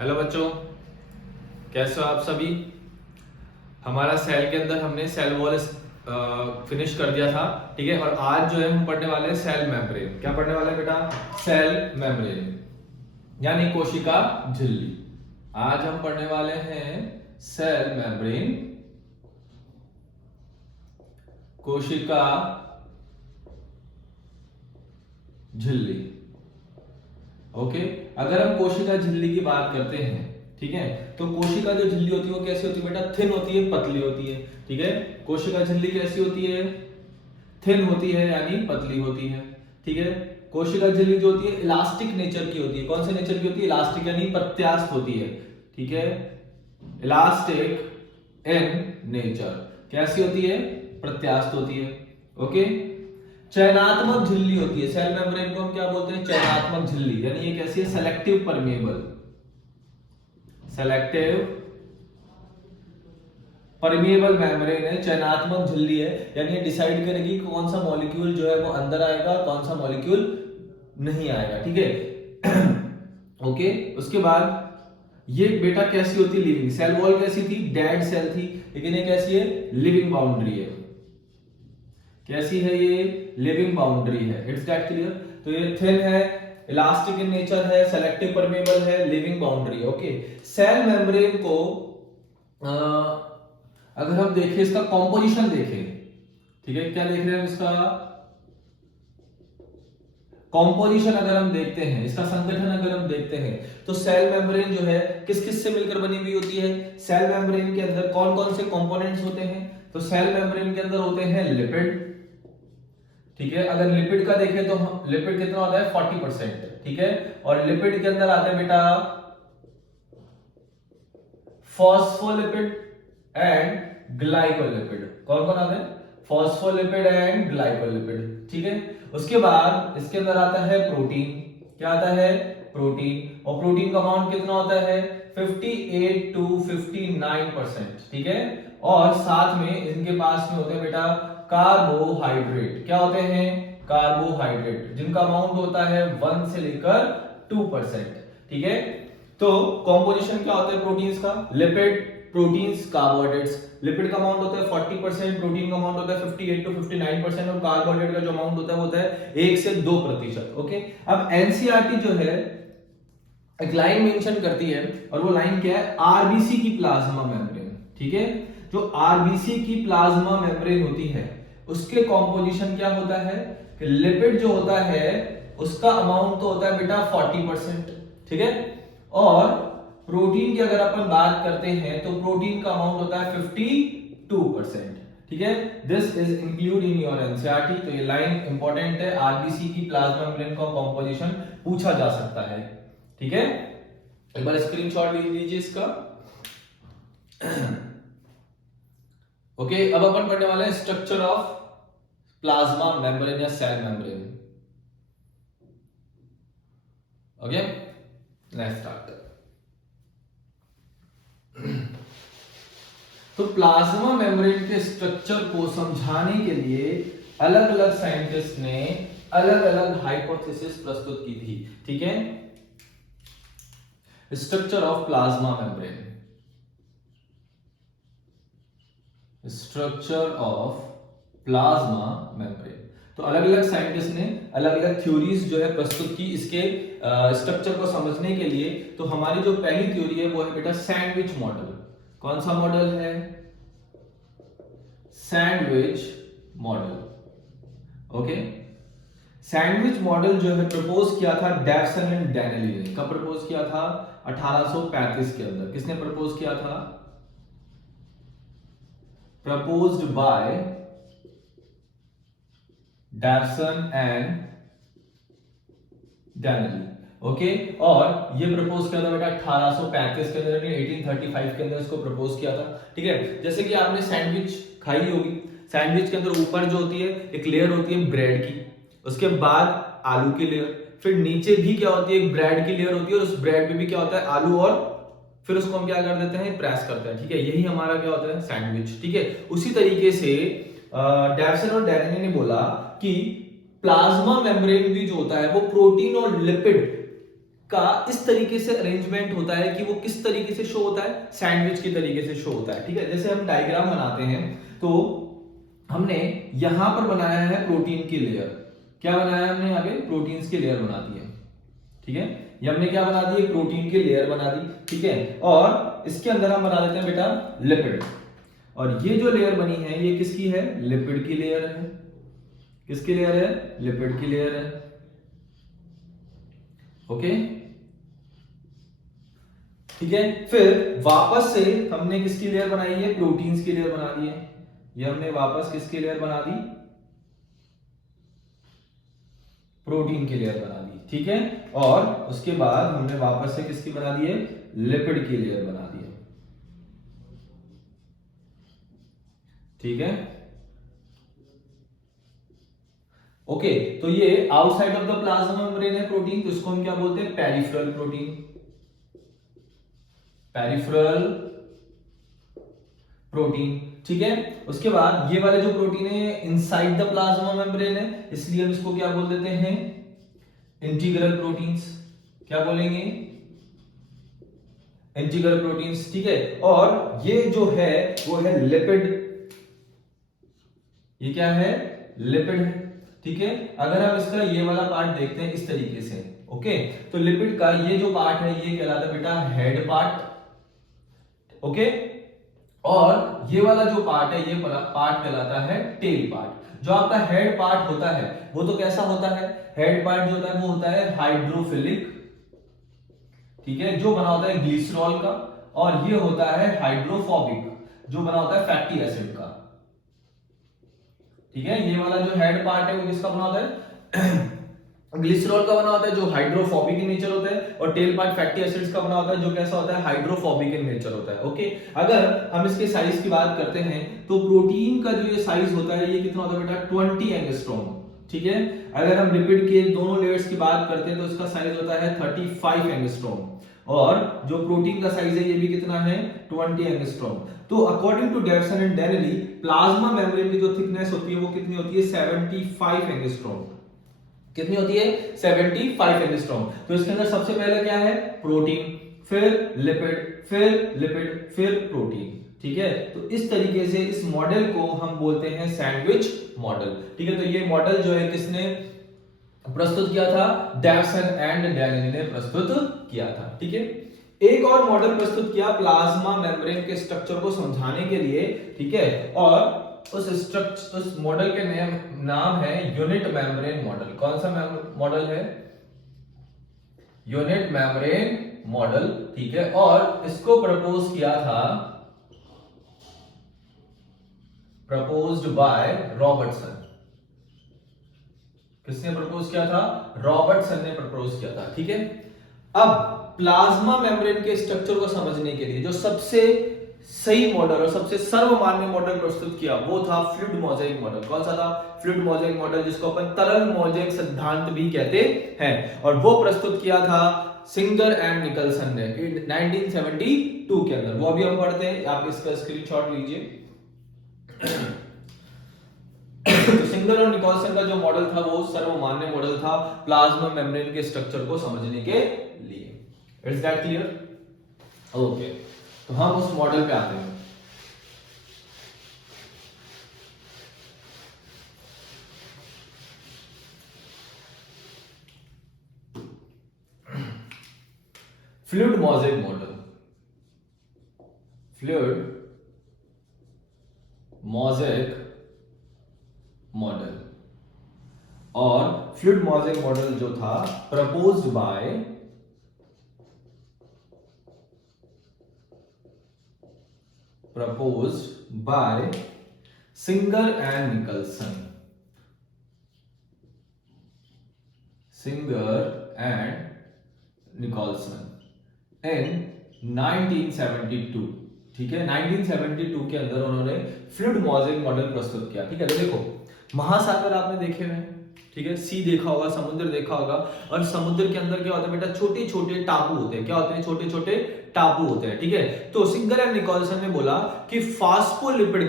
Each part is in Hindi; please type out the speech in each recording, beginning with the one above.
हेलो बच्चों, कैसे हो आप सभी। हमारा सेल के अंदर हमने सेल वॉल फिनिश कर दिया था, ठीक है। और आज जो है हम पढ़ने वाले हैं सेल मेम्ब्रेन। क्या पढ़ने वाले हैं बेटा? सेल मेम्ब्रेन यानी कोशिका झिल्ली। आज हम पढ़ने वाले हैं सेल मेम्ब्रेन, कोशिका झिल्ली। ओके, अगर हम कोशिका झिल्ली की बात करते हैं, ठीक है, तो कोशिका जो झिल्ली होती है वो कैसी होती है बेटा? थिन होती है, पतली होती है, ठीक है। कोशिका झिल्ली कैसी होती है? थिन होती है यानी पतली होती है, ठीक है। कोशिका झिल्ली जो होती है इलास्टिक नेचर की होती है। कौन से नेचर की होती है? इलास्टिक यानी प्रत्यास्थ होती है, ठीक है। Elastic in nature. कैसी होती है? प्रत्यास्थ होती है। ओके, चयनात्मक झिल्ली होती है। सेल मेम्ब्रेन को हम क्या बोलते हैं? चयनात्मक झिल्ली। यानी ये कैसी है? Selective permeable. Selective permeable membrane है, चयनात्मक झिल्ली है। यानी ये डिसाइड करेगी कौन सा मॉलिक्यूल जो है वो अंदर आएगा, कौन सा मॉलिक्यूल नहीं आएगा, ठीक है। ओके, उसके बाद ये बेटा कैसी होती है? लिविंग। सेल वॉल कैसी थी? डेड सेल थी, लेकिन ये कैसी है? लिविंग बाउंड्री है। कैसी है ये? लिविंग बाउंड्री है। It's that clear? तो ये थिन है, इलास्टिक इन नेचर है, सेलेक्टिव परमेबल है, living boundary. Okay, cell membrane को अगर हम देखें, इसका कॉम्पोजिशन देखें, ठीक है, क्या देख रहे हैं इसका कॉम्पोजिशन? अगर हम देखते हैं, इसका संगठन अगर हम देखते हैं, तो सेल मेम्ब्रेन जो है किस किस से मिलकर बनी हुई होती है? सेल मेम्ब्रेन के अंदर कौन कौन से कंपोनेंट्स होते हैं? तो सेल मेम्ब्रेन के अंदर होते हैं लिपिड, ठीक है। अगर लिपिड का देखें तो लिपिड कितना होता है? 40%, ठीक है। और लिपिड के अंदर आते हैं बेटा फॉस्फोलिपिड एंड ग्लाइकोलिपिड। कौन कौन आते हैं? फॉस्फोलिपिड एंड ग्लाइकोलिपिड, ठीक है। उसके बाद इसके अंदर आता है प्रोटीन। क्या आता है? प्रोटीन। और प्रोटीन का अमाउंट कितना होता है? 58 to 59%, ठीक है। और साथ में इनके पास में होते हैं बेटा कार्बोहाइड्रेट। क्या होते हैं? कार्बोहाइड्रेट, जिनका अमाउंट होता है 1 से लेकर 2%, ठीक है। तो कॉम्पोजिशन क्या होता है प्रोटीन्स का? Lipid, proteins, carbohydrates. लिपिड का अमाउंट होता है 40%, प्रोटीन का अमाउंट होता है 58 to 59%, और कार्बोहाइड्रेट का जो अमाउंट होता है वो होता है 1 से 2%। ओके, अब एनसीईआरटी जो है एक लाइन मेंशन करती है, और वो लाइन क्या है? आरबीसी की प्लाज्मा मेम्ब्रेन, ठीक है। जो आरबीसी की प्लाज्मा मेम्ब्रेन होती है उसके कॉम्पोजिशन क्या होता है? कि लिपिड जो होता है उसका अमाउंट तो होता है बेटा 40%, ठीक है। और प्रोटीन की अगर अपन बात करते हैं तो प्रोटीन का अमाउंट होता है 52%, ठीक है। This is include in your NCERT. तो ये लाइन इंपॉर्टेंट है, आरबीसी की प्लाज्मा मेम्ब्रेन का कॉम्पोजिशन पूछा जा सकता है, ठीक है। एक बार स्क्रीनशॉट ले लीजिए इसका। ओके, अब अपन पढ़ने वाले हैं स्ट्रक्चर ऑफ प्लाज्मा मेम्ब्रेन या cell membrane. Okay, let's start. तो प्लाज्मा मेम्ब्रेन के स्ट्रक्चर को समझाने के लिए अलग अलग साइंटिस्ट ने अलग अलग हाइपोथेसिस प्रस्तुत की थी, ठीक है। Structure of plasma membrane, structure of plasma membrane. तो अलग अलग साइंटिस्ट ने अलग अलग थ्योरीज जो है प्रस्तुत की इसके स्ट्रक्चर को समझने के लिए। तो हमारी जो पहली थ्योरी है वो है बेटा सैंडविच मॉडल। कौन सा मॉडल है? Sandwich model. Okay, sandwich model जो है प्रपोज किया था डैवसन एंड डैनेली ने। कब प्रपोज किया था? 1835 के अंदर। किसने प्रपोज किया था? proposed by Davson and Danieli। Okay, और ये प्रपोज किया था बेटा 1835 के अंदर, 1835 के अंदर इसको प्रपोज किया था, ठीक है। जैसे कि आपने सैंडविच खाई होगी, सैंडविच के अंदर ऊपर जो होती है एक लेयर होती है ब्रेड की, उसके बाद आलू की लेयर, फिर नीचे भी क्या होती है? एक ब्रेड की लेयर होती है, और उस ब्रेड पे भी क्या होता है? आलू, और फिर उसको हम क्या कर देते हैं? प्रेस करते हैं, ठीक है। यही हमारा क्या होता है? सैंडविच, ठीक है। उसी तरीके से डैवसन और डैनेली ने बोला कि प्लाज्मा मेम्ब्रेन भी जो होता है वो प्रोटीन और लिपिड का इस तरीके से अरेंजमेंट होता है कि वो किस तरीके से शो होता है, सैंडविच के तरीके से शो होता है। ठीक है, जैसे हम डायग्राम बनाते हैं तो हमने यहां पर बनाया है प्रोटीन की लेयर। क्या बनाया है हमने? यहाँ पे प्रोटीन्स की लेयर बना दी है। ठीक है, ये हमने क्या बना दी? प्रोटीन की लेयर बना दी। ठीक है, और इसके अंदर हम बना देते हैं बेटा लिपिड। और ये जो लेयर बनी है ये किसकी है? लिपिड की लेयर है। किसकी लेयर है? लिपिड की लेयर है। ओके, ठीक है, फिर वापस से हमने किसकी लेयर बनाई है? प्रोटीन्स की लेयर बना दी है। ये हमने वापस किसकी लेयर बना दी? प्रोटीन की लेयर बना दी। ठीक है, और उसके बाद हमने वापस से किसकी बना दी है? लिपिड की लेयर बना दी है। ठीक है, ओके, तो ये outside of the plasma membrane है प्रोटीन, तो इसको हम क्या बोलते हैं? Peripheral protein. Peripheral protein. ठीक है, उसके बाद ये वाले जो प्रोटीन है इनसाइड द प्लाज्मा मेम्ब्रेन है, इसलिए हम इसको क्या बोल देते हैं? Integral proteins. क्या बोलेंगे? Integral proteins. ठीक है, और ये जो है वो है लिपिड। ये क्या है? लिपिड है। ठीक है, अगर हम इसका ये वाला पार्ट देखते हैं इस तरीके से, ओके, तो लिपिड का ये जो पार्ट है ये कहलाता है बेटा हेड पार्ट। ओके, और ये वाला जो पार्ट है ये पार्ट कहलाता है टेल पार्ट। जो आपका हेड पार्ट होता है वो तो कैसा होता है? हेड पार्ट जो होता है वो होता है हाइड्रोफिलिक। ठीक है, जो बना होता है ग्लिसरॉल का, और ये होता है हाइड्रोफोबिक, जो बना होता है फैटी एसिड का। ठीक है, ये वाला जो हेड पार्ट है वो किसका बना होता है? ग्लिसरॉल का बना होता है, जो हाइड्रोफोबिक इन नेचर होता है, और टेल पार्ट फैटी एसिड्स का बना होता है, जो कैसा होता है? हाइड्रोफोबिक इन नेचर होता है। ओके, अगर हम इसके साइज की बात करते हैं तो प्रोटीन का जो ये साइज होता है ये कितना होता है बेटा? 20 एंगस्ट्रॉम। ठीक है, अगर हम लिपिड के दोनों लेयर्स की बात करते हैं तो इसका साइज होता है 35 एंगस्ट्रॉम, और जो प्रोटीन का साइज है ये भी कितना है? 20 एंगस्ट्रॉम। तो according to Davson and Danielli, plasma membrane की जो थिकनेस होती है वो कितनी होती है? 75 एंगस्ट्रॉम। कितनी होती है? 75 एंगस्ट्रॉम। तो इसके अंदर सबसे पहले क्या है? प्रोटीन, फिर लिपिड, फिर लिपिड, फिर प्रोटीन। ठीक है, तो इस तरीके से इस मॉडल को हम बोलते हैं सैंडविच मॉडल। ठीक है, तो ये मॉडल जो है किसने प्रस्तुत किया था? डेविसन एंड डेनेली ने प्रस्तुत किया था। ठीक है, एक और मॉडल प्रस्तुत किया प्लाज्मा मेम्ब्रेन के स्ट्रक्चर को समझाने के लिए। ठीक है, और उस मॉडल के नाम है यूनिट मेम्ब्रेन मॉडल। कौन सा मॉडल है? Unit membrane model. ठीक है, और इसको प्रपोज किया था, प्रपोज्ड बाय रॉबर्टसन। किसने प्रपोज किया था? रॉबर्टसन ने प्रपोज किया था। ठीक है, अब प्लाज्मा मेम्ब्रेन के स्ट्रक्चर को समझने के लिए जो सबसे सही मॉडल और सबसे सर्वमान्य मॉडल प्रस्तुत किया वो था फ्लूइड मोज़ेक मॉडल। कौन सा था? फ्लूइड मोज़ेक मॉडल, जिसको अपन तरल मोज़ेक सिद्धांत भी कहते हैं, और वो प्रस्तुत किया था सिंगर एंड निकलसन ने 1972 के अंदर। वो अभी हम पढ़ते हैं, आप इसका स्क्रीनशॉट लीजिए। तो सिंगर और निकोलसन का जो मॉडल था वो सर्वमान्य मॉडल था प्लाज्मा मेम्ब्रेन के स्ट्रक्चर को समझने के लिए। It's that clear? ओके, तो हम उस मॉडल पे आते हैं। Fluid mosaic model, fluid mosaic model, और फ्लूइड मोज़ेक मॉडल जो था proposed by Singer and Nicolson. Singer and Nicolson in 1972। ठीक है, 1972 के अंदर उन्होंने फ्लूइड मोज़ेक मॉडल प्रस्तुत किया। ठीक है, तो देखो महासागर आपने देखे हुए, ठीक है, सी देखा होगा, समुद्र देखा होगा, और समुद्र के अंदर क्या होता है बेटा, छोटे छोटे टापू होते हैं। क्या होते हैं? छोटे छोटे टापू होते हैं। ठीक है, तो सिंगर एंड निकोलसन ने बोला कि फॉस्फोलिपिड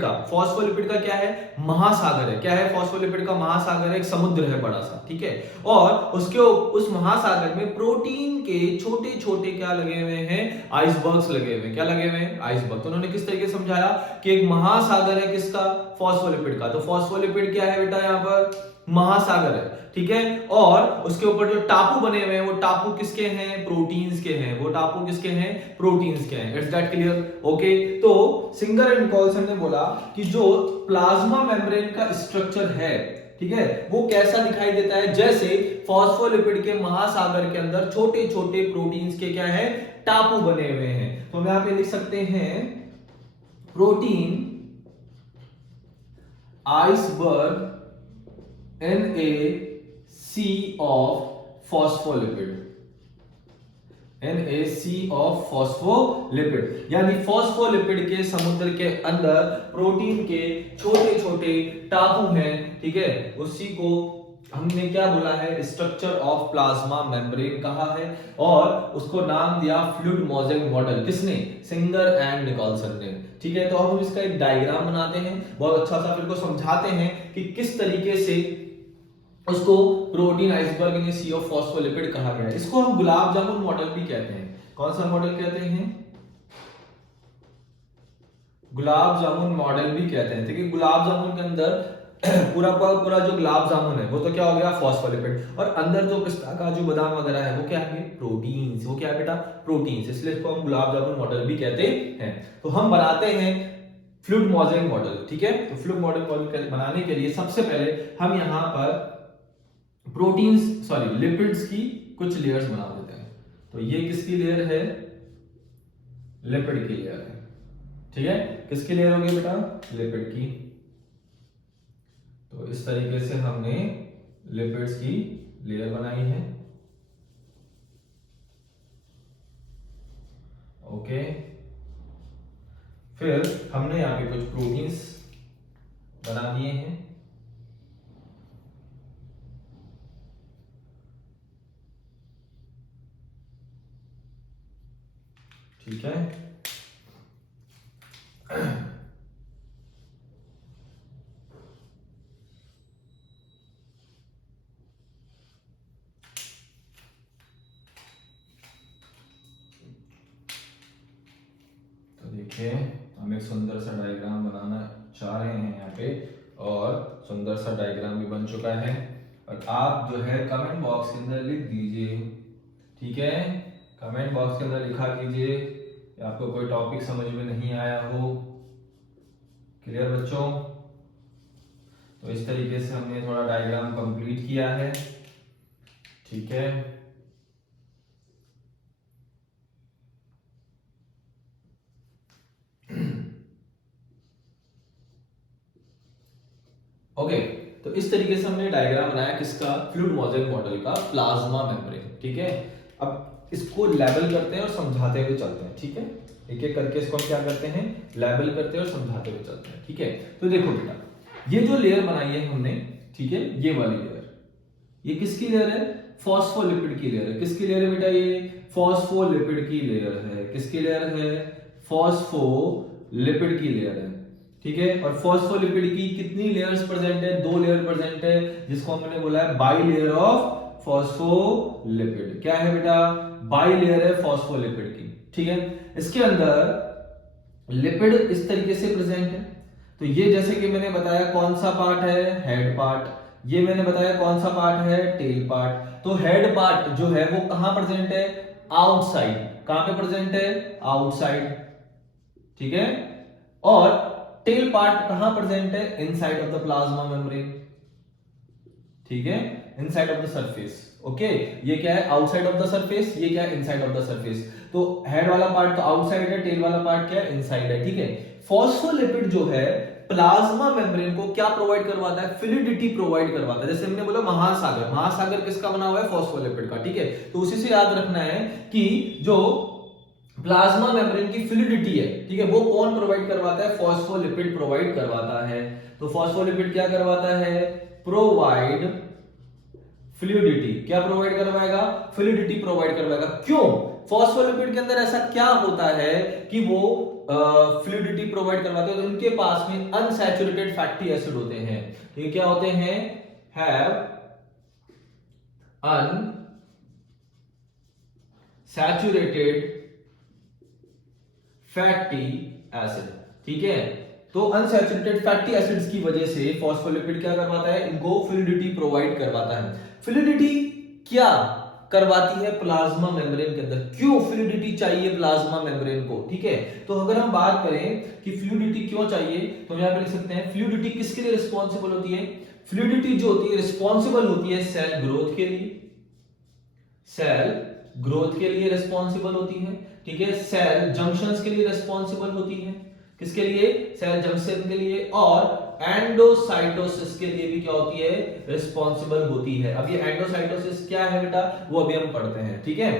का क्या है? महासागर है। क्या है? फॉस्फोलिपिड का महासागर है, एक समुद्र है बड़ा सा। ठीक है, और उसके उस महासागर में प्रोटीन के छोटे छोटे क्या लगे हुए हैं? आइसबर्ग्स लगे हुए हैं। क्या लगे हुए हैं? आइसबर्ग। तो उन्होंने किस तरीके से समझाया कि एक महासागर है किसका? फॉस्फोलिपिड का। तो फॉस्फोलिपिड क्या है बेटा? यहाँ पर महासागर है। ठीक है, और उसके ऊपर जो टापू बने हुए हैं वो टापू किसके हैं? प्रोटीन्स के हैं। वो टापू किसके हैं? प्रोटीन्स के हैं। It's that clear? ओके, तो सिंगर एंड निकोलसन ने बोला कि जो प्लाज्मा मेम्ब्रेन का स्ट्रक्चर है, ठीक है, वो कैसा दिखाई देता है? जैसे फॉस्फोलिपिड के महासागर के अंदर छोटे छोटे प्रोटीन्स के क्या है? टापू बने हुए हैं। तो हम यहां पे लिख सकते हैं protein iceberg NaC of phospholipid, NaC of phospholipid, यानी फॉस्फोलिपिड के समुद्र के अंदर प्रोटीन के छोटे छोटे टापू हैं। ठीक है, उसी को हमने क्या बोला है? स्ट्रक्चर ऑफ प्लाज्मा मेम्ब्रेन कहा है, और उसको नाम दिया फ्लूइड मोज़ेक मॉडल। किसने? सिंगर एंड निकोलसन ने। ठीक है, तो अब हम इसका एक डायग्राम बनाते हैं, बहुत अच्छा सा, फिर को समझाते हैं कि किस तरीके से उसको protein iceberg in sea of phospholipid कहा गया है। इसको हम गुलाब जामुन मॉडल भी कहते हैं। कौन सा मॉडल कहते हैं? गुलाब जामुन मॉडल भी कहते हैं। ठीक है, गुलाब जामुन के अंदर पूरा जो गुलाब जामुन है वो तो क्या हो गया? फॉस्फोलिपिड, और अंदर जो पिस्ता काजू बादाम वगैरह है वो क्या है? प्रोटीन्स। वो क्या है बेटा? प्रोटीन्स। इसलिए इसको हम गुलाब जामुन मॉडल भी कहते हैं। तो हम बनाते हैं फ्लूइड मोज़ेक मॉडल। ठीक है, तो फ्लूइड मॉडल बनाने के लिए सबसे पहले हम यहाँ पर लिपिड्स की कुछ लेयर्स बना देते हैं। तो ये किसकी लेयर है? लिपिड की लेयर है। ठीक है, किसकी लेयर होगी बेटा? लिपिड की। तो इस तरीके से हमने लिपिड्स की लेयर बनाई है। ओके, फिर हमने यहां पे कुछ प्रोटीन्स बना दिए हैं। ठीक है, तो देखिए हम एक सुंदर सा डायग्राम बनाना चाह रहे हैं यहाँ पे, और सुंदर सा डायग्राम भी बन चुका है। और आप जो है कमेंट बॉक्स के अंदर लिख दीजिए। ठीक है, कमेंट बॉक्स के अंदर लिखा कीजिए कि आपको कोई टॉपिक समझ में नहीं आया हो। क्लियर बच्चों? तो इस तरीके से हमने थोड़ा डायग्राम कंप्लीट किया है। ठीक है, ओके, तो इस तरीके से हमने डायग्राम बनाया किसका? फ्लूइड मोज़ेक मॉडल का, प्लाज्मा मेम्ब्रेन। ठीक है, अब इसको लेबल करते हैं और समझाते हुए चलते हैं। ठीक है, एक एक करके इसको हम क्या करते हैं? लेबल करते हैं और समझाते हुए चलते हैं। ठीक है, तो देखो बेटा, ये जो लेयर बनाई है हमने, ठीक है, ये वाली लेयर, ये किसकी लेयर है? फॉस्फोलिपिड की लेयर है। किसकी लेयर है बेटा? ये फॉस्फोलिपिड की लेयर है। किसकी लेयर है? फॉस्फोलिपिड की लेयर है। ठीक है, और फॉस्फोलिपिड की कितनी लेयर्स प्रेजेंट है? 2 लेयर प्रेजेंट है, जिसको हमने बोला है बाई लेयर ऑफ फॉस्फोलिपिड। क्या है बेटा? बाई लेयर है फॉस्फोलिपिड की। ठीक है, इसके अंदर लिपिड इस तरीके से प्रेजेंट है। तो ये जैसे कि मैंने बताया कौन सा पार्ट है? Head part. ये मैंने बताया कौन सा पार्ट है? Tail part. तो हेड पार्ट जो है वो कहां प्रेजेंट है? आउटसाइड। कहां पे प्रेजेंट है? आउटसाइड। ठीक है, और टेल पार्ट कहां प्रेजेंट है? Inside of the plasma membrane. ठीक है, inside of the surface. Okay, ये क्या है? आउटसाइड ऑफ द सरफेस, ये क्या है? Inside of the surface. तो हेड वाला पार्ट तो आउटसाइड है, टेल वाला पार्ट क्या है? इनसाइड है। ठीक है, फॉस्फोलिपिड जो है प्लाज्मा मेम्ब्रेन को क्या प्रोवाइड करवाता है? फ्लूइडिटी प्रोवाइड करवाता है। जैसे हमने बोला महासागर, महासागर किसका बना हुआ है? फॉस्फोलिपिड का। ठीक है, तो उसी से याद रखना है कि जो प्लाज्मा मेम्ब्रेन की फ्लूइडिटी है, ठीक है, वो कौन प्रोवाइड करवाता है? फॉस्फोलिपिड प्रोवाइड करवाता है। तो फॉस्फोलिपिड क्या करवाता है? प्रोवाइड फ्लूइडिटी क्या प्रोवाइड करवाएगा, फ्लूइडिटी प्रोवाइड करवाएगा। क्यों? फॉस्फोलिपिड के अंदर ऐसा क्या होता है कि वो फ्लूइडिटी प्रोवाइड करवाते हैं? तो उनके पास में अनसैचुरेटेड फैटी एसिड होते हैं। ये क्या होते हैं? Have unsaturated fatty acid. ठीक है, तो अनसैचुरेटेड फैटी एसिड्स की वजह से फॉस्फोलिपिड क्या करवाता है? इनको फ्लूइडिटी प्रोवाइड करवाता है। फ्लूइडिटी क्या करवाती है प्लाज्मा मेम्ब्रेन के अंदर? क्यों फ्लूइडिटी चाहिए प्लाज्मा मेम्ब्रेन को? ठीक है, तो अगर हम बात करें कि फ्लूइडिटी क्यों चाहिए, तो यहां पे लिख सकते हैं फ्लूइडिटी किसके लिए रिस्पॉन्सिबल होती है? फ्लूइडिटी जो होती है रिस्पॉन्सिबल होती है सेल ग्रोथ के लिए, सेल ग्रोथ के लिए रिस्पॉन्सिबल होती है। ठीक है, सेल जंक्शंस के लिए रिस्पॉन्सिबल होती है। किसके लिए? सेल जंक्शन के लिए। और एंडोसाइटोसिस के लिए भी क्या होती है? रिस्पॉन्सिबल होती है। अब ये एंडोसाइटोसिस क्या है बेटा, वो अभी हम पढ़ते हैं। ठीक है,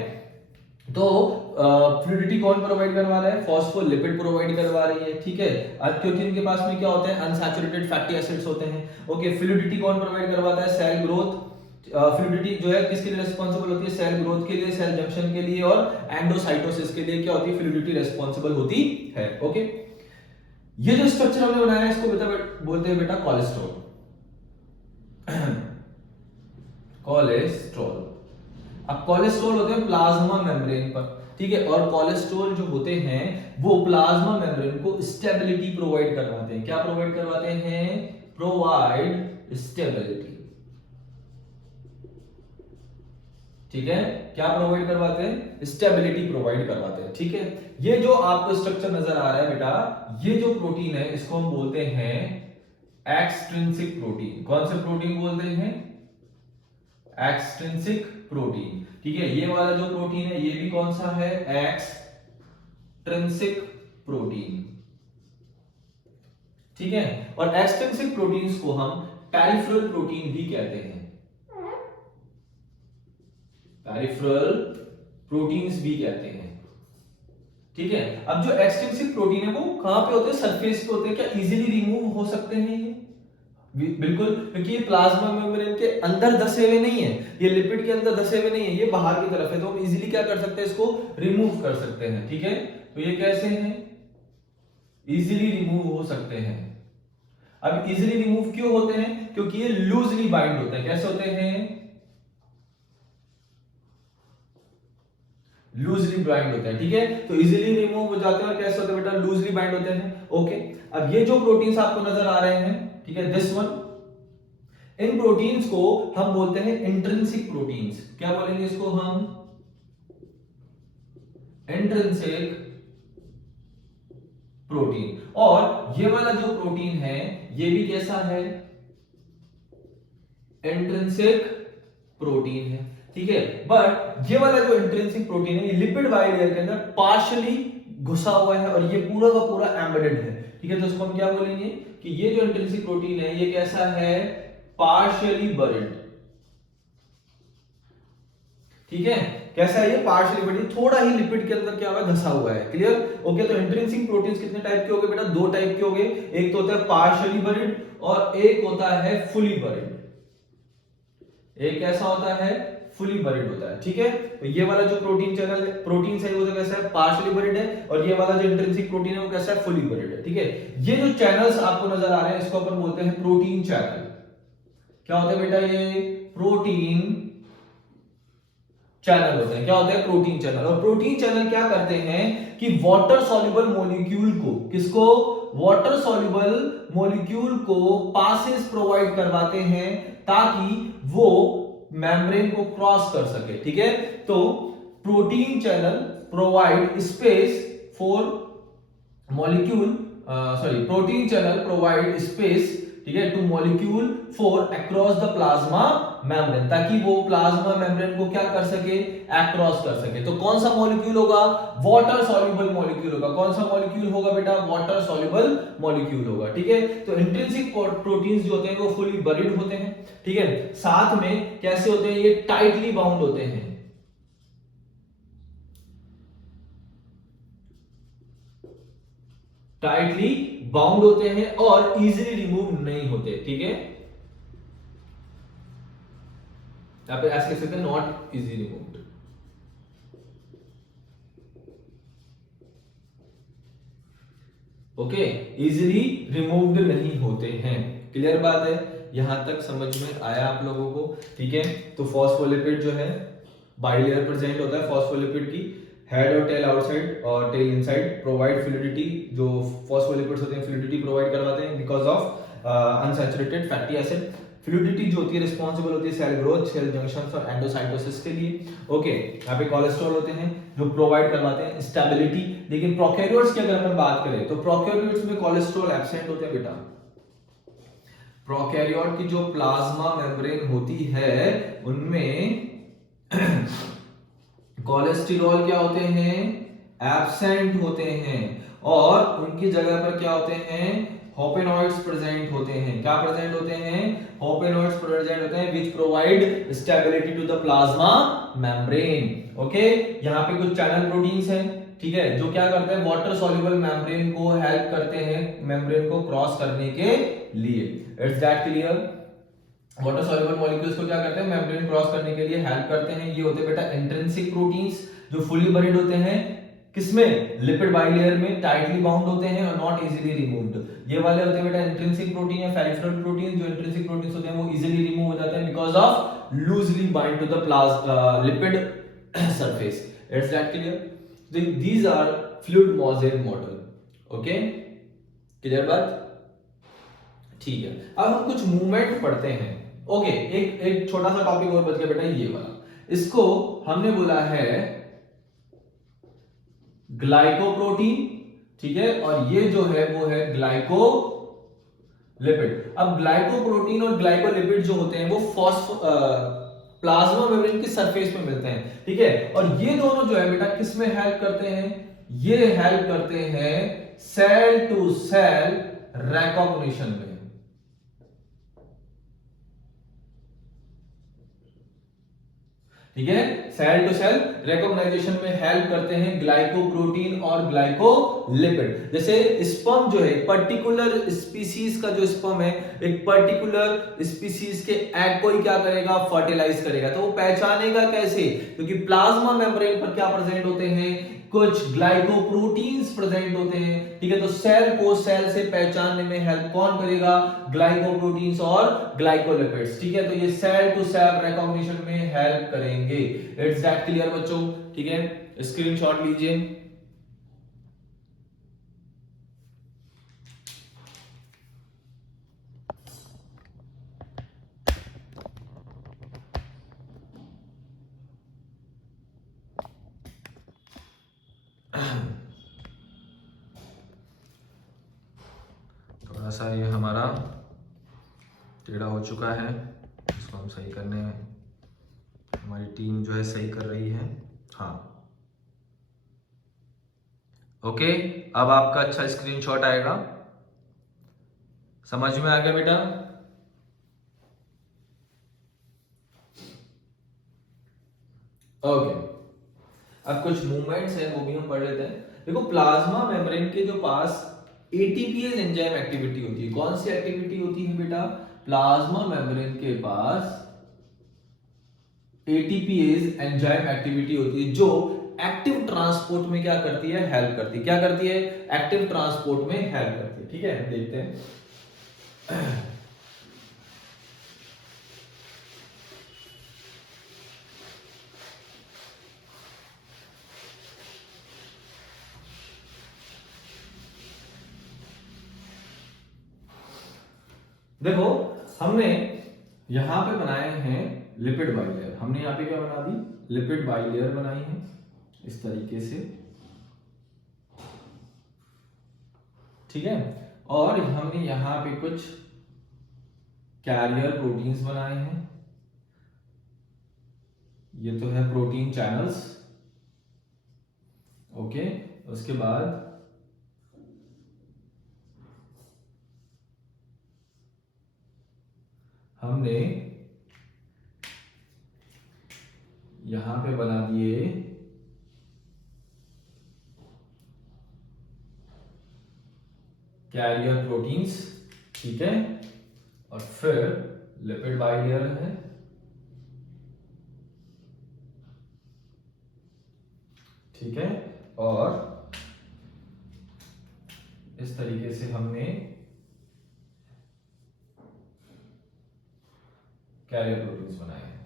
तो फ्लूइडिटी कौन प्रोवाइड करवा रहा है? फॉस्फोलिपिड प्रोवाइड करवा रही है। ठीक है, क्योंकि इनके पास में क्या होते हैं? अनसैचुरेटेड फैटी एसिड्स होते हैं। ओके, फ्लूइडिटी कौन प्रोवाइड करवाता है? Cell growth. फ्लूइडिटी जो है किसके लिए रिस्पॉन्सिबल होती है? सेल ग्रोथ के लिए, सेल जंक्शन के लिए और एंडोसाइटोसिस के लिए क्या होती है? फ्लूइडिटी रिस्पॉन्सिबल होती है। ओके, ये जो स्ट्रक्चर हमने बनाया है इसको बोलते हैं बेटा कोलेस्ट्रॉल। कोलेस्ट्रॉल। अब कोलेस्ट्रॉल होते हैं प्लाज्मा मेम्ब्रेन पर। ठीक है, और कोलेस्ट्रॉल जो होते हैं वो प्लाज्मा मेम्ब्रेन को स्टेबिलिटी प्रोवाइड करवाते हैं। क्या प्रोवाइड करवाते हैं? Provide stability. ठीक है, क्या प्रोवाइड करवाते हैं? स्टेबिलिटी प्रोवाइड करवाते हैं। ठीक है, ये जो आपको स्ट्रक्चर नजर आ रहा है बेटा, ये जो प्रोटीन है इसको हम बोलते हैं एक्सट्रिंसिक प्रोटीन। कौन से प्रोटीन बोलते हैं? Extrinsic protein. ठीक है, ये वाला जो प्रोटीन है ये भी कौन सा है? Extrinsic protein. ठीक है, और एक्सट्रिंसिक प्रोटीन्स को हम पेरिफेरल प्रोटीन भी कहते हैं। पेरिफेरल प्रोटीन्स भी कहते हैं। ठीक है, अब जो एक्सट्रिंसिक प्रोटीन है वो कहां पे होते हैं? सरफेस पे होते हैं। क्या इजीली रिमूव हो सकते हैं ये? बिल्कुल, क्योंकि ये प्लाज्मा मेम्ब्रेन के अंदर धसे हुए नहीं है, ये लिपिड के अंदर धसे हुए नहीं है, ये बाहर की तरफ है, तो हम इजीली क्या कर सकते हैं? इसको रिमूव कर सकते हैं। ठीक है, तो ये कैसे हैं? इजीली रिमूव हो सकते हैं। अब इजीली रिमूव क्यों होते हैं? क्योंकि ये लूजली बाइंड होते हैं। कैसे होते हैं? लूजली बाइंड होते हैं। ठीक है, तो इजीली रिमूव हो जाते हैं। और कैसे होते हैं बेटा? लूजली बाइंड होते हैं। ओके, अब ये जो प्रोटीन्स आपको नजर आ रहे हैं, ठीक है, दिस वन, इन प्रोटीन्स को हम बोलते हैं इंट्रिंसिक प्रोटीन्स। क्या बोलेंगे इसको हम? Intrinsic protein. और ये वाला जो प्रोटीन है ये भी कैसा है? इंट्रिंसिक प्रोटीन है। ठीक है, बट ये वाला जो इंट्रिंसिक प्रोटीन है ये लिपिड बाइलेयर के अंदर पार्शियली घुसा हुआ है और ये पूरा का पूरा एम्बेडेड है। ठीक है, तो इसको हम क्या बोलेंगे कि ये जो इंट्रिंसिक प्रोटीन है ये कैसा है? Partially buried. ठीक है, कैसा है ये? पार्शियली बरीड, थोड़ा ही लिपिड के अंदर क्या हुआ है? धसा हुआ है। क्लियर? ओके, तो इंट्रिंसिक प्रोटीन्स कितने टाइप के होंगे बेटा? दो टाइप के होंगे। एक तो होता है पार्शियली बरीड और एक होता है फुली बरीड। एक कैसा होता है? फुली बरीड होता है। ठीक है, तो ये वाला जो प्रोटीन चैनल प्रोटीन है वो तो कैसा है? पार्शियली बरीड है। और ये वाला जो इंट्रिंसिक प्रोटीन है वो कैसा है? फुली बरीड है। ठीक है, ये जो चैनल्स आपको नजर आ रहे हैं इसको अपन बोलते हैं प्रोटीन चैनल। क्या होता है बेटा? ये प्रोटीन चैनल होते हैं। क्या होते हैं? Protein channel. और प्रोटीन चैनल क्या करते हैं कि वाटर सॉल्युबल मॉलिक्यूल को, किसको? वाटर सॉल्युबल मॉलिक्यूल को पासेस प्रोवाइड करवाते हैं ताकि वो मेम्ब्रेन को क्रॉस कर सके। ठीक है, तो protein channel provide space for molecule, protein channel provide space, ठीक है, two molecule for across the plasma membrane, ताकि वो प्लाज्मा मेम्ब्रेन को क्या कर सके? अक्रॉस कर सके। तो कौन सा मॉलिक्यूल होगा? वाटर सॉल्युबल मॉलिक्यूल होगा। कौन सा मॉलिक्यूल होगा बेटा? वाटर सॉल्युबल मॉलिक्यूल होगा। ठीक है, तो इंट्रिंसिक प्रोटीन्स जो होते हैं वो फुली बरीड होते हैं। ठीक है, साथ में कैसे होते हैं? ये टाइटली बाउंड होते हैं। टाइटली बाउंड होते हैं और इजीली रिमूव नहीं होते। ठीक है, यहाँ पे ऐसे कह सकते हैं not easy removed. Okay, easily removed नहीं होते हैं। क्लियर बात है, यहां तक समझ में आया आप लोगों को? ठीक है, तो फॉस्फोलिपिड जो है बाइलेयर प्रेजेंट होता है। फॉस्फोलिपिड की हेड और टेल आउटसाइड और टेल इनसाइड, प्रोवाइड फ्लूइडिटी। जो फॉस्फोलिपिड्स होते हैं फ्लूइडिटी प्रोवाइड करवाते हैं because of unsaturated fatty acid. Fluidity जो होती है रिस्पॉन्सिबल होती है सेल ग्रोथ, सेल जंक्शंस और एंडोसाइटोसिस के लिए। ओके, यहाँ पे कोलेस्ट्रॉल होते हैं जो प्रोवाइड करवाते हैं स्टेबिलिटी। लेकिन प्रोकैरियोट्स की अगर अपन बात करें तो प्रोकैरियोट्स में कोलेस्ट्रॉल एब्सेंट होते हैं बेटा। प्रोकैरियोट की जो प्लाज्मा मेम्ब्रेन होती है उनमें कोलेस्टेरॉल क्या होते हैं, एब्सेंट होते हैं, और उनकी जगह पर क्या होते हैं, होपेनॉइड्स प्रेजेंट होते हैं। क्या प्रेजेंट होते हैं, होपेनॉइड्स प्रेजेंट होते हैं which provide stability to the plasma membrane. Okay, यहाँ पे कुछ चैनल प्रोटीन्स हैं, ठीक है, जो क्या करते हैं, वाटर सॉल्युबल मेम्ब्रेन को हेल्प करते हैं मेम्ब्रेन को क्रॉस करने के लिए। It's that clear? Water soluble molecules को क्या करते हैं, मेम्ब्रेन क्रॉस करने के लिए हेल्प करते हैं। ये होते हैं बेटा इंट्रिंसिक प्रोटीन्स जो फुली बरीड होते हैं किसमें, लिपिड बाइलेयर में, टाइटली बाउंड होते हैं और नॉट इजीली रिमूव्ड। ये वाले होते हैं बेटा इंट्रिंसिक प्रोटीन या पेरिफेरल प्रोटीन। जो इंट्रिंसिक प्रोटीन्स होते हैं वो इजीली रिमूव हो जाते हैं because of loosely bind to the lipid surface. It's that clear? These are fluid mosaic model. Okay, clear बात? ठीक है, अब हम कुछ मूवमेंट पढ़ते हैं। ओके, एक छोटा सा टॉपिक और बच गया बेटा, ये वाला। इसको हमने बोला है ग्लाइकोप्रोटीन, ठीक है, और ये जो है वो है ग्लाइकोलिपिड। अब ग्लाइकोप्रोटीन और ग्लाइकोलिपिड जो होते हैं वो प्लाज्मा मेम्ब्रेन की सरफेस में मिलते हैं, ठीक है, और ये दोनों जो है बेटा किस में हेल्प करते हैं, ये हेल्प करते हैं सेल टू सेल रिकॉग्निशन में। ठीक है, सेल टू सेल रिकॉग्नाइजेशन में हेल्प करते हैं ग्लाइकोप्रोटीन और ग्लाइकोलिपिड। जैसे स्पर्म जो है पर्टिकुलर स्पीसीज का जो स्पर्म है एक पर्टिकुलर स्पीसीज के एग को ही क्या करेगा, फर्टिलाइज करेगा। तो वो पहचानेगा कैसे, क्योंकि प्लाज्मा मेम्ब्रेन पर क्या प्रेजेंट होते हैं, कुछ ग्लाइकोप्रोटीन्स प्रेजेंट होते हैं। ठीक है, तो सेल को सेल से पहचानने में हेल्प कौन करेगा, ग्लाइकोप्रोटीन्स और ग्लाइकोलिपिड्स। ठीक है, तो ये सेल टू सेल रिकॉग्निशन में हेल्प करेंगे। इट्स दैट क्लियर बच्चों? ठीक है, स्क्रीनशॉट लीजिए। थोड़ा सा ये हमारा टेढ़ा हो चुका है, इसको हम सही करने में हमारी टीम जो है सही कर रही है। हाँ, ओके, अब आपका अच्छा स्क्रीनशॉट आएगा। समझ में आ गया बेटा? ओके, अब कुछ मूवमेंट्स हैं वो भी हम पढ़ लेते हैं। देखो, प्लाज्मा मेम्ब्रेन के जो पास एटीपीएज एंजाइम एक्टिविटी होती है। कौन सी एक्टिविटी होती है बेटा, प्लाज्मा मेम्ब्रेन के पास एटीपीएज एंजाइम एक्टिविटी होती है जो एक्टिव ट्रांसपोर्ट में क्या करती है, हेल्प करती है। क्या करती है, एक्टिव ट्रांसपोर्ट में हेल्प करती है। ठीक है, देखते हैं। देखो, हमने यहां पे बनाए हैं लिपिड बाइलेयर। हमने यहां पे क्या बना दी, लिपिड बाइलेयर बनाई है इस तरीके से। ठीक है, और हमने यहां पे कुछ कैरियर प्रोटीन्स बनाए हैं। ये तो है प्रोटीन चैनल्स। ओके, उसके बाद हमने यहां पे बना दिए कैरियर प्रोटीन्स। ठीक है, और फिर लिपिड बाइलेयर है। और इस तरीके से हमने कैरियर प्रोटीन्स बनाए हैं।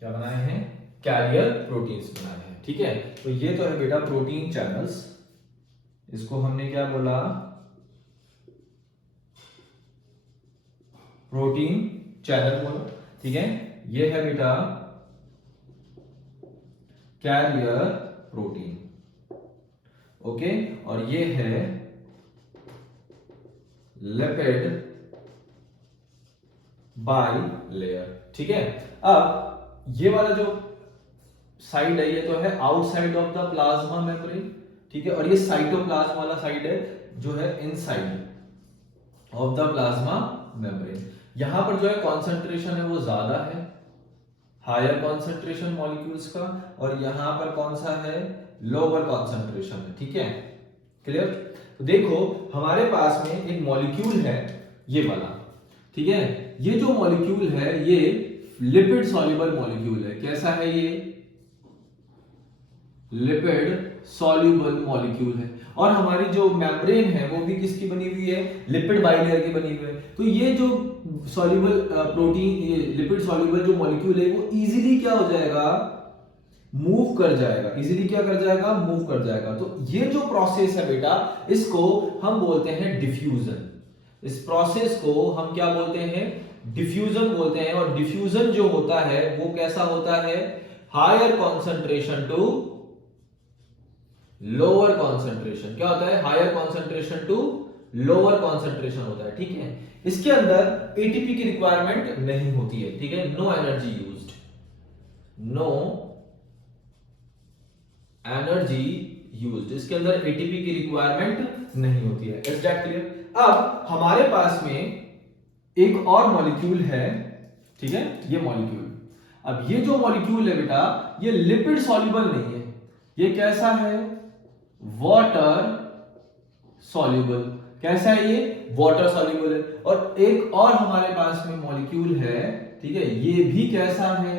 क्या बनाए हैं? कैरियर प्रोटीन्स बनाए हैं। ठीक है, तो ये तो है बेटा प्रोटीन चैनल्स। इसको हमने क्या बोला? प्रोटीन चैनल बोला। ठीक है, ये है बेटा कैरियर प्रोटीन। ओके, और ये है लिपिड बाइलेयर। ठीक है, अब ये वाला जो साइड है ये तो है outside of the plasma membrane. ठीक है, और ये साइटोप्लाज्म वाला साइड है जो है inside of the plasma membrane. यहां पर जो है कॉन्सेंट्रेशन है वो ज्यादा है, हायर कॉन्सेंट्रेशन मॉलिक्यूल्स का, और यहां पर कौन सा है? लोअर कॉन्सेंट्रेशन है। ठीक है, क्लियर? तो देखो हमारे पास में एक मॉलिक्यूल है ये वाला। ठीक है, ये जो मॉलिक्यूल है ये लिपिड सॉल्युबल मॉलिक्यूल है। कैसा है ये? लिपिड सॉल्युबल मॉलिक्यूल है। और हमारी जो मेम्ब्रेन है वो भी किसकी बनी हुई है? लिपिड बाइलेयर की बनी हुई है। तो ये जो सॉल्युबल प्रोटीन, लिपिड सॉल्युबल जो मॉलिक्यूल है वो इजीली क्या हो जाएगा? मूव कर जाएगा। इजीली क्या कर जाएगा? मूव कर जाएगा। तो ये जो प्रोसेस है बेटा, इसको हम बोलते हैं डिफ्यूजन। इस प्रोसेस को हम क्या बोलते हैं? डिफ्यूजन बोलते हैं। और डिफ्यूजन जो होता है वो कैसा होता है? Higher concentration to lower concentration. क्या होता है? Higher concentration to lower concentration होता है। ठीक है, इसके अंदर एटीपी की रिक्वायरमेंट नहीं होती है। ठीक है, no energy used, no energy used. इसके अंदर एटीपी की रिक्वायरमेंट नहीं होती है। Is that clear? अब हमारे पास में एक और मॉलिक्यूल है। ठीक है, ये मॉलिक्यूल, अब ये जो मॉलिक्यूल है बेटा ये लिपिड सॉल्युबल नहीं है। ये कैसा है? Water soluble. कैसा है ये? वाटर सॉल्युबल है। और एक और हमारे पास में मॉलिक्यूल है। ठीक है, ये भी कैसा है?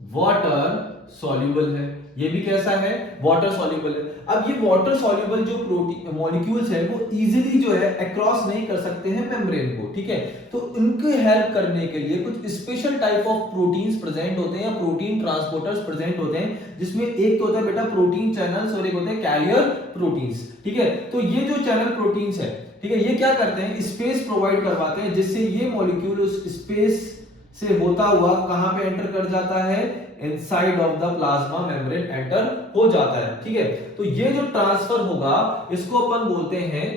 वाटर सॉल्युबल है। ये भी कैसा है? वाटर सॉल्युबल है। अब ये वाटर सॉल्युबल जो प्रोटीन मॉलिक्यूल्स है वो इजीली जो है अक्रॉस नहीं कर सकते हैं मेम्ब्रेन को। ठीक है, तो इनके हेल्प करने के लिए कुछ special type of proteins present होते हैं या प्रोटीन ट्रांसपोर्टर्स प्रेजेंट होते हैं, जिसमें एक तो होता है बेटा प्रोटीन चैनल्स और एक होते हैं कैरियर प्रोटीन्स। ठीक है, तो ये जो चैनल प्रोटीन्स है, ठीक है, ये क्या करते हैं? स्पेस प्रोवाइड करवाते हैं जिससे ये मॉलिक्यूल उस स्पेस से होता हुआ कहां पे एंटर कर जाता है? Inside of the plasma membrane enter हो जाता है। ठीक है, तो ये जो ट्रांसफर होगा इसको अपन बोलते हैं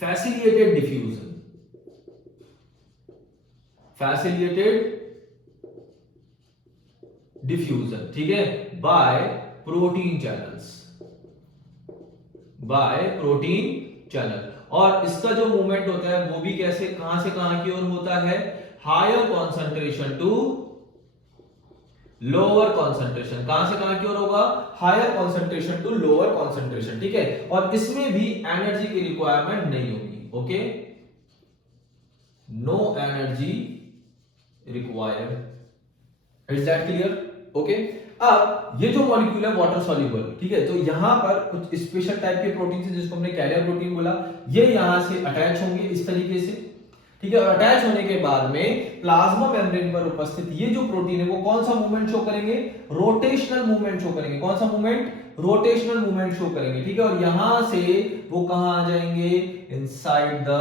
फैसिलिटेटेड डिफ्यूजन। Facilitated diffusion. ठीक है, bye protein channels, bye protein channel. और इसका जो मूवमेंट होता है वो भी कैसे, कहां से कहां की ओर होता है? Higher concentration to lower concentration. कहां से कहां की ओर होगा? Higher concentration to lower concentration. ठीक है, और इसमें भी एनर्जी की रिक्वायरमेंट नहीं होगी। Okay, no energy required. Is that clear? Okay, अब ये जो मॉलिक्यूल है वाटर सॉल्युबल। ठीक है, तो यहां पर कुछ स्पेशल टाइप के प्रोटीन है जिसको हमने कैरियर प्रोटीन बोला, ये यहां से अटैच होंगे इस तरीके से। ठीक है, और अटैच होने के बाद में प्लाज्मा मेम्ब्रेन पर उपस्थित ये जो प्रोटीन है वो कौन सा मूवमेंट शो करेंगे? रोटेशनल मूवमेंट शो करेंगे। कौन सा मूवमेंट? रोटेशनल मूवमेंट शो करेंगे। ठीक है, और यहां से वो कहां आ जाएंगे? Inside the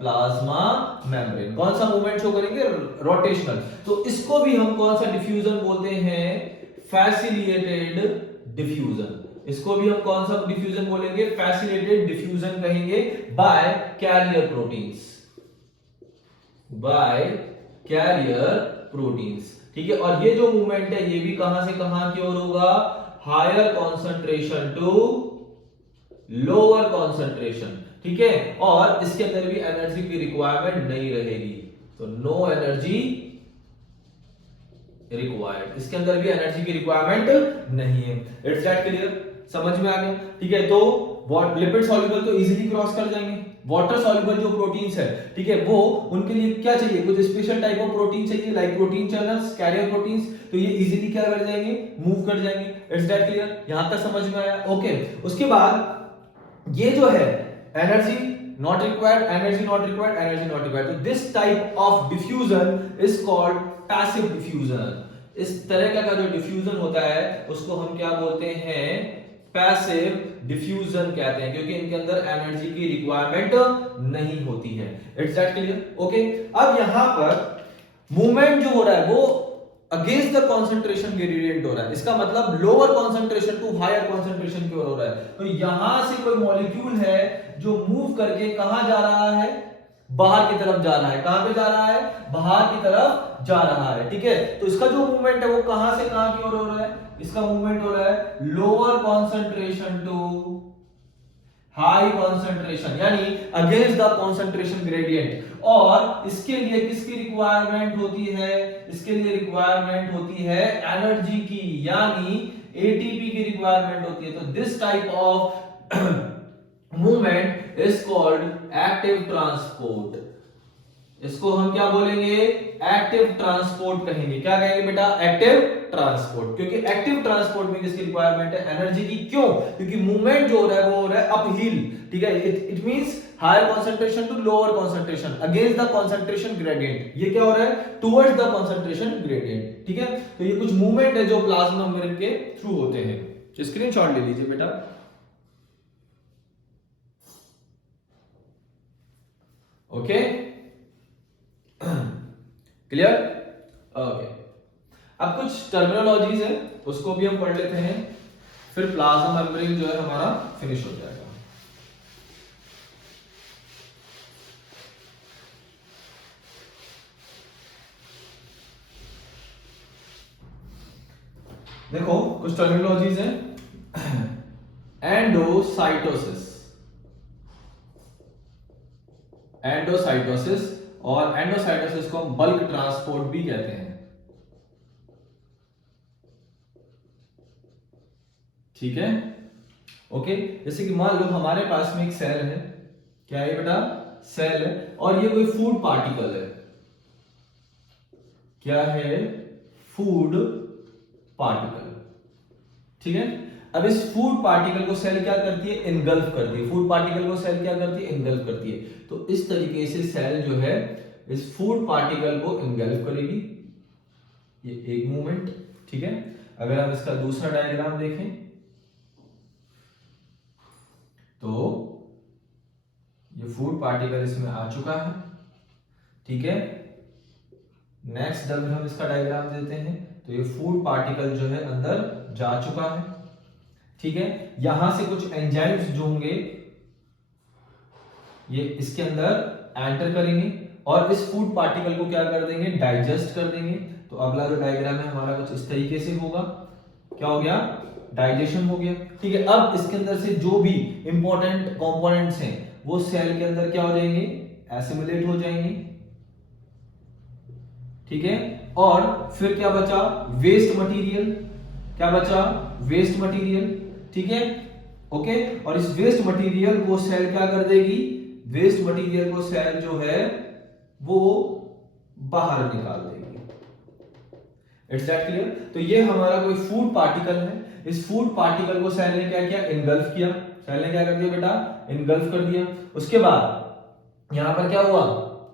plasma membrane. कौन सा मूवमेंट शो करेंगे? रोटेशनल। तो इसको भी हम कौन सा डिफ्यूजन बोलते हैं? Facilitated diffusion. इसको भी हम कौन सा डिफ्यूजन बोलेंगे? फैसिलिटेटेड डिफ्यूजन कहेंगे by carrier proteins, by carrier proteins. ठीक है, और ये जो मूवमेंट है ये भी कहां से कहां की ओर होगा? Higher concentration to lower concentration. ठीक है, और इसके अंदर भी एनर्जी की रिक्वायरमेंट नहीं रहेगी। तो नो एनर्जी रिक्वायर्ड, इसके अंदर भी एनर्जी की रिक्वायरमेंट नहीं है। इट्स दैट क्लियर, समझ में आ गया? ठीक है, तो लिपिड सॉल्युबल तो इजीली क्रॉस कर जाएंगे। वाटर सॉल्युबल जो प्रोटीन्स है, ठीक है, वो उनके लिए क्या चाहिए, कुछ स्पेशल टाइप ऑफ प्रोटीन चाहिए, like protein channels, carrier proteins, तो ये इजीली क्या कर जाएंगे, मूव कर जाएंगे। इट्स दैट क्लियर, यहां तक समझ में आया? ओके, उसके बाद ये जो है energy not required, energy not required, energy not required, तो this type of diffusion is called passive diffusion। इस तरह का जो डिफ्यूजन होता है उसको हम क्या बोलते हैं, पैसिव डिफ्यूजन कहते हैं, क्योंकि इनके अंदर एनर्जी की रिक्वायरमेंट नहीं होती है। It's that clear? ओके, अब यहां पर मूवमेंट जो हो रहा है वो अगेंस्ट द कंसंट्रेशन ग्रेडियंट हो रहा है, इसका मतलब lower concentration to higher concentration की ओर हो रहा है। तो यहां से कोई मॉलिक्यूल है जो मूव करके कहां जा रहा है, बाहर की तरफ जा रहा है। कहां पे जा रहा है, बाहर की तरफ जा रहा है। ठीक है, तो इसका जो मूवमेंट है वो कहां से कहां की ओर हो रहा है, इसका मूवमेंट हो रहा है lower concentration to high concentration, यानी अगेंस्ट द कॉन्सेंट्रेशन ग्रेडियंट। और इसके लिए किसकी रिक्वायरमेंट होती है, इसके लिए रिक्वायरमेंट होती है एनर्जी की, यानी एटीपी की रिक्वायरमेंट होती है। तो this type of movement is called active transport. इसको हम क्या बोलेंगे, एक्टिव ट्रांसपोर्ट कहेंगे। क्या कहेंगे बेटा, एक्टिव ट्रांसपोर्ट, क्योंकि एक्टिव ट्रांसपोर्ट में किसकी रिक्वायरमेंट है, एनर्जी की। क्यों, क्योंकि मूवमेंट जो हो रहा है वो हो रहा है अपहिल। ठीक है, it means higher concentration to lower concentration against the concentration gradient. ये क्या हो रहा है, टुवर्ड्स द कंसंट्रेशन ग्रेडियंट। ठीक है, तो ये कुछ मूवमेंट है जो प्लाज्मा मेम्ब्रेन के थ्रू होते हैं। स्क्रीनशॉट ले लीजिए बेटा। Okay, clear? ओके, अब कुछ टर्मिनोलॉजीज है उसको भी हम पढ़ लेते हैं, फिर प्लाज्मा मेम्ब्रेन जो है हमारा फिनिश हो जाएगा। देखो कुछ टर्मिनोलॉजीज हैं। एंडोसाइटोसिस, एंडोसाइटोसिस, और एंडोसाइटोसिस को हम बल्क ट्रांसपोर्ट भी कहते हैं। ठीक है, ओके, जैसे कि मान लो हमारे पास में एक सेल है, क्या है बेटा, सेल है, और ये कोई फूड पार्टिकल है। क्या है, फूड पार्टिकल। ठीक है, अब इस फूड पार्टिकल को सेल क्या करती है, इनगल्फ करती है। फूड पार्टिकल को सेल क्या करती है, इनगल्फ करती है। तो इस तरीके से सेल जो है इस फूड पार्टिकल को इनगल्फ करेगी, ये एक मूवमेंट। ठीक है, अगर हम इसका दूसरा डायग्राम देखें तो ये फूड पार्टिकल इसमें आ चुका है। ठीक है, नेक्स्ट अगर हम इसका डायग्राम देते हैं तो ये फूड पार्टिकल जो है अंदर जा चुका है। ठीक है, यहां से कुछ एंजाइम्स जो होंगे ये इसके अंदर एंटर करेंगे और इस फूड पार्टिकल को क्या कर देंगे, डाइजेस्ट कर देंगे। तो अगला जो डायग्राम है हमारा कुछ इस तरीके से होगा। क्या हो गया, डाइजेशन हो गया। ठीक है, अब इसके अंदर से जो भी इंपॉर्टेंट कंपोनेंट्स हैं वो सेल के अंदर क्या हो जाएंगे, एसिमिलेट हो जाएंगे। ठीक है, और फिर क्या बचा, वेस्ट मटेरियल। क्या बचा, वेस्ट मटेरियल। ठीक है, ओके, और इस वेस्ट मटेरियल को सेल क्या कर देगी, वेस्ट मटेरियल को सेल जो है वो बाहर निकाल देगी। It's that clear? तो ये हमारा कोई फूड पार्टिकल है, इस फूड पार्टिकल को सेल ने क्या किया, इनगल्फ किया। सेल ने क्या कर दिया बेटा, इनगल्फ कर दिया। उसके बाद यहां पर क्या हुआ,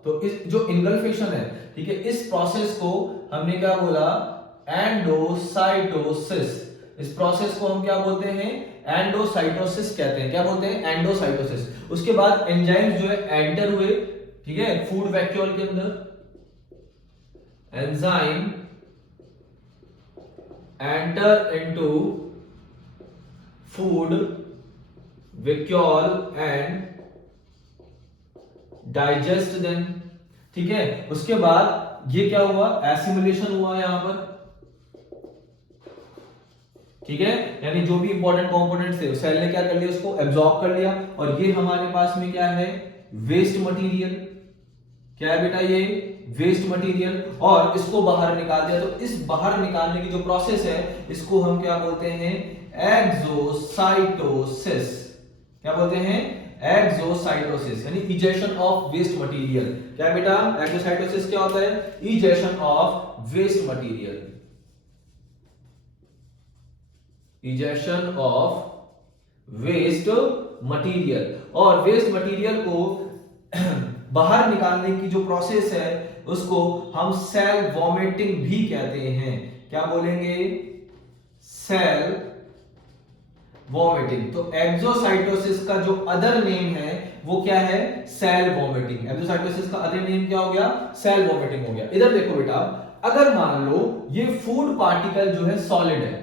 तो इस जो इनगल्फेशन है, ठीक है, इस प्रोसेस को हमने क्या बोला, एंडोसाइटोसिस। इस प्रोसेस को हम क्या बोलते हैं, एंडोसाइटोसिस कहते हैं। क्या बोलते हैं, एंडोसाइटोसिस। उसके बाद एंजाइम्स जो है एंटर हुए, ठीक है, फूड वैक्यूल के अंदर। Enzyme enter into food vacuole and digest them. ठीक है, उसके बाद ये क्या हुआ, एसिमिलेशन हुआ यहां पर। ठीक है, यानी जो भी इंपॉर्टेंट कंपोनेंट्स थे सेल ने क्या कर लिया, उसको एब्जॉर्ब कर लिया। और ये हमारे पास में क्या है, वेस्ट मटेरियल। क्या है बेटा, ये वेस्ट मटेरियल और इसको बाहर निकाल दिया। तो इस बाहर निकालने की जो प्रोसेस है इसको हम क्या बोलते हैं, एक्सोसाइटोसिस। क्या बोलते हैं, एक्सोसाइटोसिस, यानी इजेशन ऑफ वेस्ट मटेरियल। क्या बेटा, एक्सोसाइटोसिस क्या होता है, egestion of waste material, egestion of waste material. और वेस्ट मटेरियल को बाहर निकालने की जो प्रोसेस है उसको हम सेल वॉमिटिंग भी कहते हैं। क्या बोलेंगे, सेल वॉमिटिंग। तो एक्सोसाइटोसिस का जो अदर नेम है वो क्या है, सेल वॉमिटिंग। एक्सोसाइटोसिस का अदर नेम क्या हो गया, सेल वॉमिटिंग हो गया। इधर देखो बेटा, अगर मान लो ये फूड पार्टिकल जो है सॉलिड है,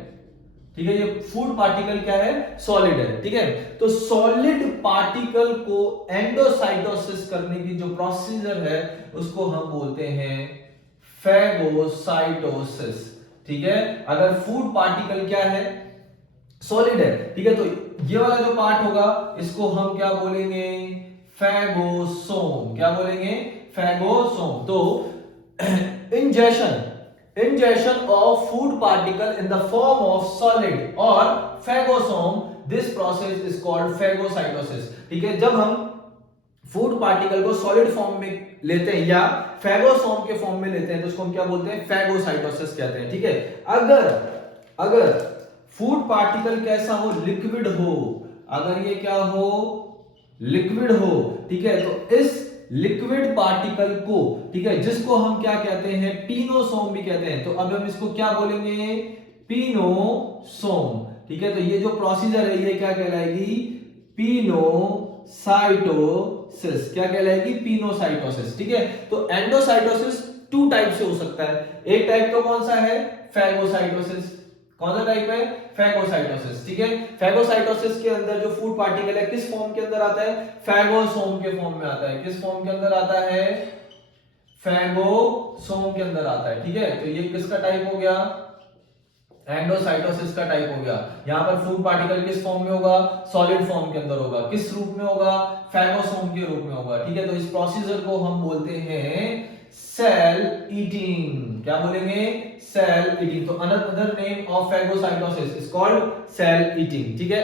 ठीक है, ये फूड पार्टिकल क्या है, सॉलिड है, ठीक है। तो सॉलिड पार्टिकल को एंडोसाइटोसिस करने की जो प्रोसीजर है उसको हम बोलते हैं फैगोसाइटोसिस, ठीक है। अगर फूड पार्टिकल क्या है, सॉलिड है, ठीक है, तो ये वाला जो पार्ट होगा इसको हम क्या बोलेंगे, फैगोसोम। क्या बोलेंगे, फैगोसोम। तो ingestion of food particle in the form of solid or phagosome, this process is called phagocytosis, ठीक है। जब हम फूड पार्टिकल को सॉलिड फॉर्म में लेते हैं या फैगोसोम के फॉर्म में लेते हैं तो उसको हम क्या बोलते हैं, फैगोसाइटोसिस कहते हैं, ठीक है। अगर फूड पार्टिकल कैसा हो, लिक्विड हो, अगर ये क्या हो, लिक्विड हो, ठीक है, तो इस लिक्विड पार्टिकल को, ठीक है, जिसको हम क्या कहते हैं, पीनोसोम भी कहते हैं। तो अब हम इसको क्या बोलेंगे, पीनोसोम, ठीक है। तो ये जो प्रोसीजर है ये क्या कहलाएगी, पीनोसाइटोसिस। क्या कहलाएगी, पीनोसाइटोसिस, ठीक है। तो एंडोसाइटोसिस टू टाइप से हो सकता है। एक टाइप तो कौन सा है, फैगोसाइटोसिस। कौन सा टाइप है, फैगोसाइटोसिस, ठीक है। फैगोसाइटोसिस के अंदर जो फूड पार्टिकल है किस फॉर्म के अंदर आता है, फैगोसोम के फॉर्म में आता है। किस फॉर्म के अंदर आता है, फैगोसोम के अंदर आता है, ठीक है। तो ये किसका टाइप हो गया, एंडोसाइटोसिस का टाइप हो गया। यहां पर फूड पार्टिकल किस फॉर्म में होगा, सॉलिड फॉर्म के अंदर होगा। किस रूप में होगा, फैगोसोम के रूप में होगा, ठीक है। तो इस प्रोसीजर को हम बोलते हैं सेल ईटिंग। क्या बोलेंगे, सेल ईटिंग। तो another name of phagocytosis is called cell eating, ठीक है।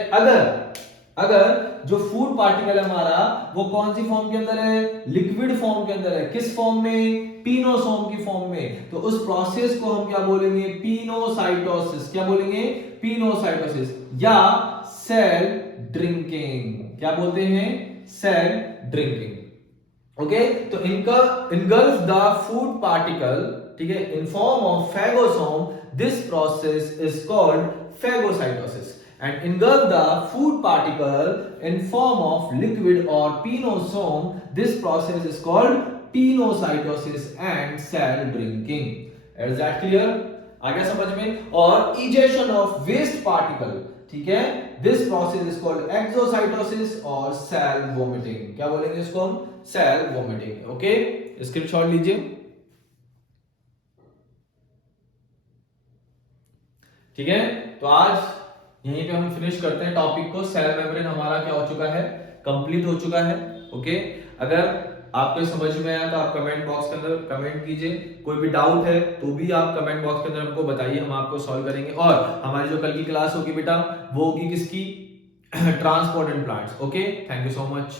अगर जो फूड पार्टिकल है हमारा वो कौन सी फॉर्म के अंदर है, लिक्विड फॉर्म के अंदर है। किस फॉर्म में, पीनोसोम की फॉर्म में। तो उस प्रोसेस को हम क्या बोलेंगे, पीनोसाइटोसिस। क्या बोलेंगे, पीनोसाइटोसिस या सेल ड्रिंकिंग। क्या बोलते हैं, सेल ड्रिंकिंग। ओके, तो engulf the food particle, ठीक है, in form of phagosome. This process is called phagocytosis. And engulf the food particle in form of liquid or pienosome. This process is called pinocytosis and cell drinking. Is that clear? आ गया समझ में। और ejection of waste particle, ठीक है, this process is called exocytosis और सेल वोमिटिंग। क्या बोलेंगे इसको हम, सेल वोमिटिंग। ओके, स्क्रीनशॉट लीजिए, ठीक है। तो आज यहीं पे हम फिनिश करते हैं टॉपिक को। सेल मेम्ब्रेन हमारा क्या हो चुका है, कंप्लीट हो चुका है। ओके, अगर आपको समझ में आया तो आप कमेंट बॉक्स के अंदर कमेंट कीजिए। कोई भी डाउट है तो भी आप कमेंट बॉक्स के अंदर हमको बताइए, हम आपको सॉल्व करेंगे। और हमारी जो कल की क्लास होगी बेटा वो होगी किसकी, transport and plants. Okay, thank you so much.